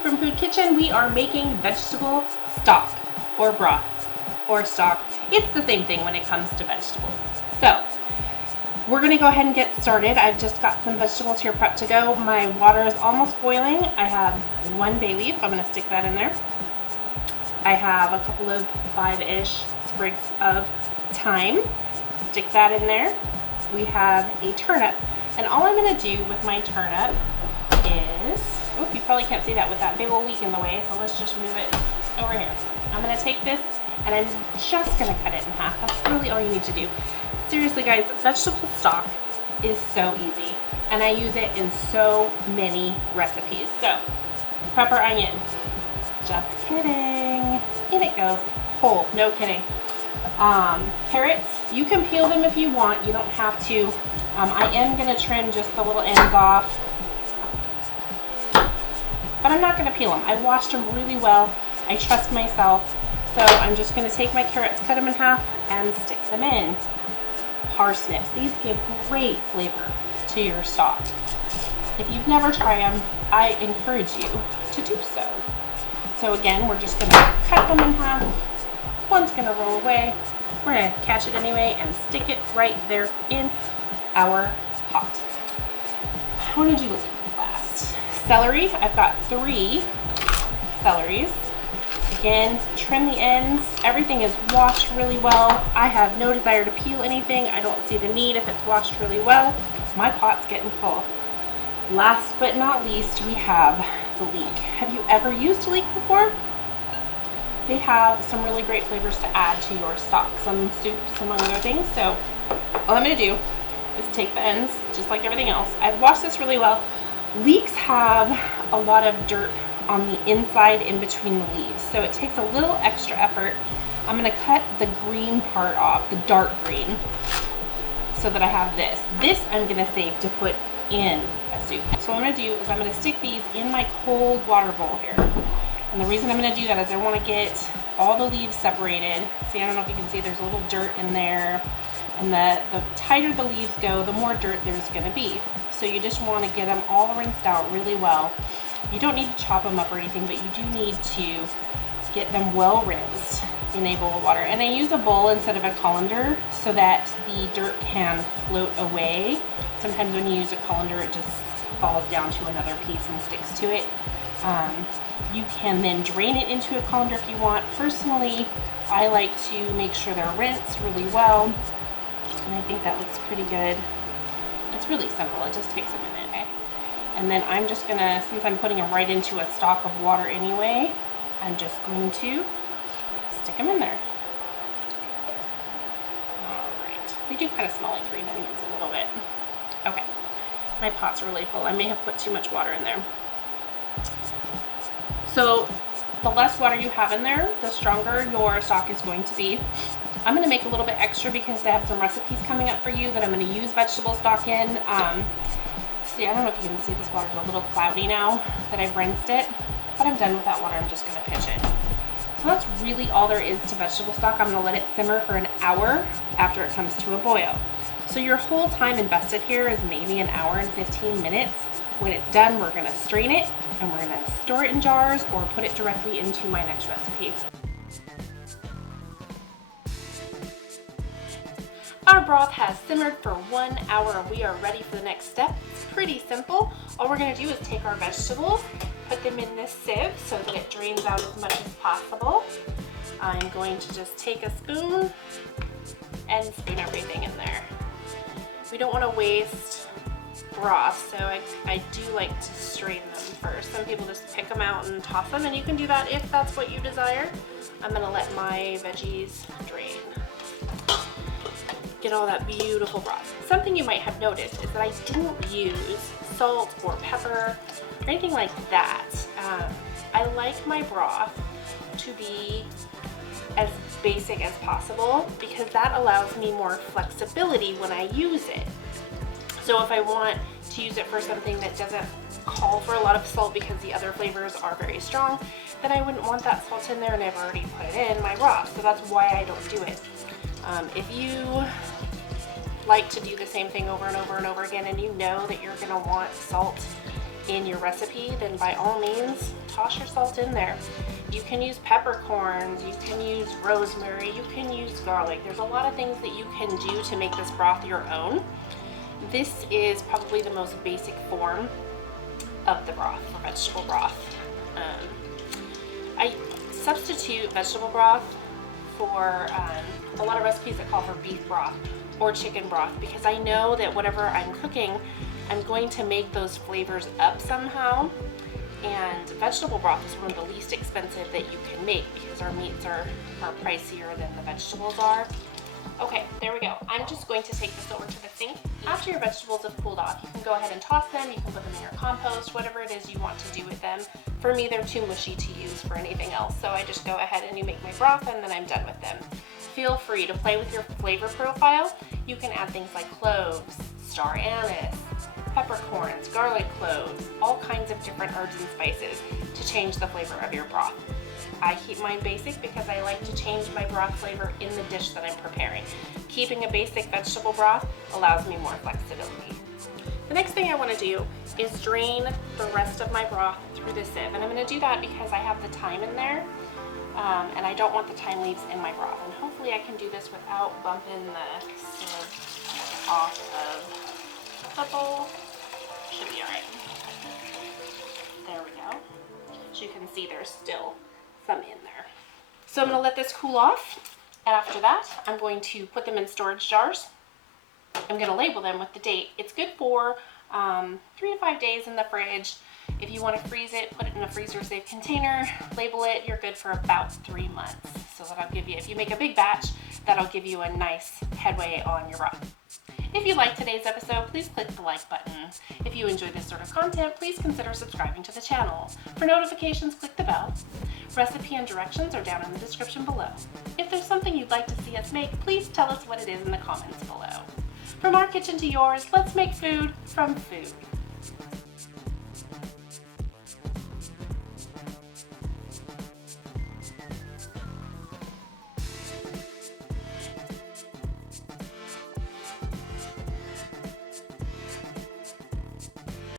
from Food Kitchen. We are making vegetable stock or broth or stock. It's the same thing when it comes to vegetables. So we're gonna go ahead and get started. I've just got some vegetables here prepped to go. My water is almost boiling. I have 1 bay leaf. I'm gonna stick that in there. I have a couple of 5-ish sprigs of thyme. Stick that in there. We have a turnip. And all I'm gonna do with my turnip is, oh, you probably can't see that with that big old leek in the way, so let's just move it over here. I'm gonna take this and I'm just gonna cut it in half. That's really all you need to do. Seriously guys, vegetable stock is so easy and I use it in so many recipes. So, pepper, onion, just kidding. In it goes, whole, no kidding. Carrots, you can peel them if you want, you don't have to. I am gonna trim just the little ends off, but I'm not gonna peel them. I washed them really well. I trust myself. So I'm just gonna take my carrots, cut them in half, and stick them in. Parsnips, these give great flavor to your stock. If you've never tried them, I encourage you to do so. So again, we're just gonna cut them in half. One's gonna roll away. We're gonna catch it anyway and stick it right there in our pot. What did you look at last? Celery, I've got 3 celeries. Again, trim the ends. Everything is washed really well. I have no desire to peel anything. I don't see the need if it's washed really well. My pot's getting full. Last but not least, we have the leek. Have you ever used leek before? They have some really great flavors to add to your stock, some soups among other things. So all I'm gonna do is take the ends, just like everything else. I've washed this really well. Leeks have a lot of dirt on the inside in between the leaves, so it takes a little extra effort. I'm gonna cut the green part off, the dark green, so that I have this. This I'm gonna save to put in a soup. So what I'm gonna do is I'm gonna stick these in my cold water bowl here. And the reason I'm gonna do that is I wanna get all the leaves separated. See, I don't know if you can see, there's a little dirt in there. And the tighter the leaves go, the more dirt there's gonna be. So you just wanna get them all rinsed out really well. You don't need to chop them up or anything, but you do need to get them well rinsed in a bowl of water. And I use a bowl instead of a colander so that the dirt can float away. Sometimes when you use a colander, it just falls down to another piece and sticks to it. You can then drain it into a colander if you want. Personally, I like to make sure they're rinsed really well. And I think that looks pretty good. It's really simple, it just takes a minute. And then I'm just gonna, since I'm putting them right into a stock of water anyway, I'm just going to stick them in there. Alright, they do kind of smell like green onions a little bit. Okay, my pot's really full. I may have put too much water in there. So the less water you have in there, the stronger your stock is going to be. I'm going to make a little bit extra because I have some recipes coming up for you that I'm going to use vegetable stock in. See, I don't know if you can see, this water's a little cloudy now that I've rinsed it, but I'm done with that water. I'm just going to pitch it. So that's really all there is to vegetable stock. I'm going to let it simmer for an hour after it comes to a boil. So your whole time invested here is maybe an hour and 15 minutes. When it's done, we're going to strain it and we're going to store it in jars or put it directly into my next recipe. Our broth has simmered for 1 hour and we are ready for the next step. It's pretty simple. All we're going to do is take our vegetables, put them in this sieve so that it drains out as much as possible. I'm going to just take a spoon and spoon everything in there. We don't want to waste broth, so I do like to strain them first. Some people just pick them out and toss them, and you can do that if that's what you desire. I'm going to let my veggies drain. Get all that beautiful broth. Something you might have noticed is that I didn't use salt or pepper or anything like that. I like my broth to be as basic as possible because that allows me more flexibility when I use it. So if I want to use it for something that doesn't call for a lot of salt because the other flavors are very strong, then I wouldn't want that salt in there, and I've already put it in my broth. So that's why I don't do it. If you like to do the same thing over and over and over again and you know that you're going to want salt in your recipe, then by all means, toss your salt in there. You can use peppercorns, you can use rosemary, you can use garlic. There's a lot of things that you can do to make this broth your own. This is probably the most basic form of the broth, for vegetable broth. I substitute vegetable broth for a lot of recipes that call for beef broth or chicken broth, because I know that whatever I'm cooking, I'm going to make those flavors up somehow. And vegetable broth is one of the least expensive that you can make because our meats are pricier than the vegetables are. Okay, there we go. I'm just going to take this over to the sink. After your vegetables have cooled off, you can go ahead and toss them. You can put them in your compost, whatever it is you want to do with them. For me, they're too mushy to use for anything else, so I just go ahead and you make my broth and then I'm done with them. Feel free to play with your flavor profile. You can add things like cloves, star anise, peppercorns, garlic cloves, all kinds of different herbs and spices to change the flavor of your broth. I keep mine basic because I like to change my broth flavor in the dish that I'm preparing. Keeping a basic vegetable broth allows me more flexibility. The next thing I want to do is drain the rest of my broth through the sieve, and I'm going to do that because I have the thyme in there, and I don't want the thyme leaves in my broth. And hopefully I can do this without bumping the sieve off of the bowl. Should be alright. There we go. As you can see, there's still some in there. So I'm going to let this cool off, and after that I'm going to put them in storage jars. I'm going to label them with the date. It's good for 3 to 5 days in the fridge. If you want to freeze it, put it in a freezer safe container, label it, you're good for about 3 months. So that'll give you, if you make a big batch, that'll give you a nice headway on your broth. If you liked today's episode, please click the like button. If you enjoy this sort of content, please consider subscribing to the channel. For notifications, click the bell. Recipe and directions are down in the description below. If there's something you'd like to see us make, please tell us what it is in the comments below. From our kitchen to yours, let's make food from food.